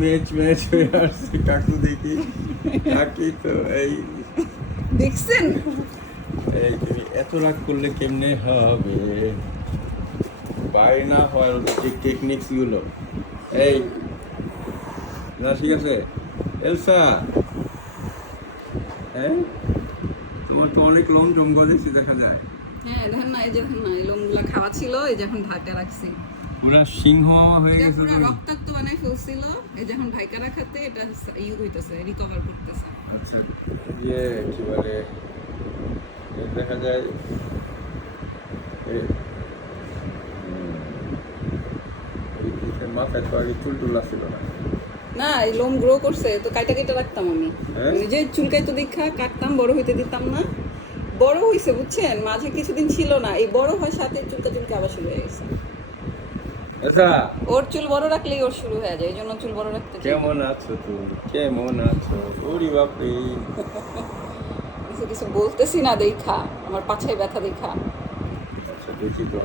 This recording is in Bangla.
ম্যাচ ম্যাচ হয়ে আসছে কাকু দেখি কাকি তো এই দেখছেন এই তুমি এত রাগ করলে কেমনে হবে বাইরে না হওয়ার যে টেকনিক্স গুলো এই না ঠিক আছে এলসা হ্যাঁ তোমার তো অনেক লং জম গজেছি দেখা যায় হ্যাঁ দেখেন না এই যখন না এই লোমগুলা খাওয়া ছিল এই যখন ঢাকা রাখছি পুরা সিংহ হয়ে এটা গেছে পুরো তুমি। রক্তাক্ত বানাই ফেলছিল এই যখন ঢাকা রাখাতে এটা হইতেছে রিকভার করতেছে আচ্ছা ইয়ে কি বলে এ দেখা যায় মাথায় তো আগে চুল টুল আসছিল না না এই লোম গ্রো করছে তো কাইটা কাইটা রাখতাম আমি হ্যাঁ? নিজে চুলকাইতো দেখা কাটতাম বড় হইতে দিতাম না বড় হইছে বুঝছেন মাঝে কিছুদিন ছিল না এই বড় হয় সাথে চুলকা চুলকা আবার শুরু হয়ে গেছে আচ্ছা ওর চুল বড় রাখলেই ওর শুরু হয়ে যায় এই জন্য চুল বড় রাখতে চাই কেমন আছো তুমি কেমন আছো ওরে বাপরে কিছু কিছু বলতেছি না দেখা আমার পাছায় ব্যথা দেখা আচ্ছা দেখি তো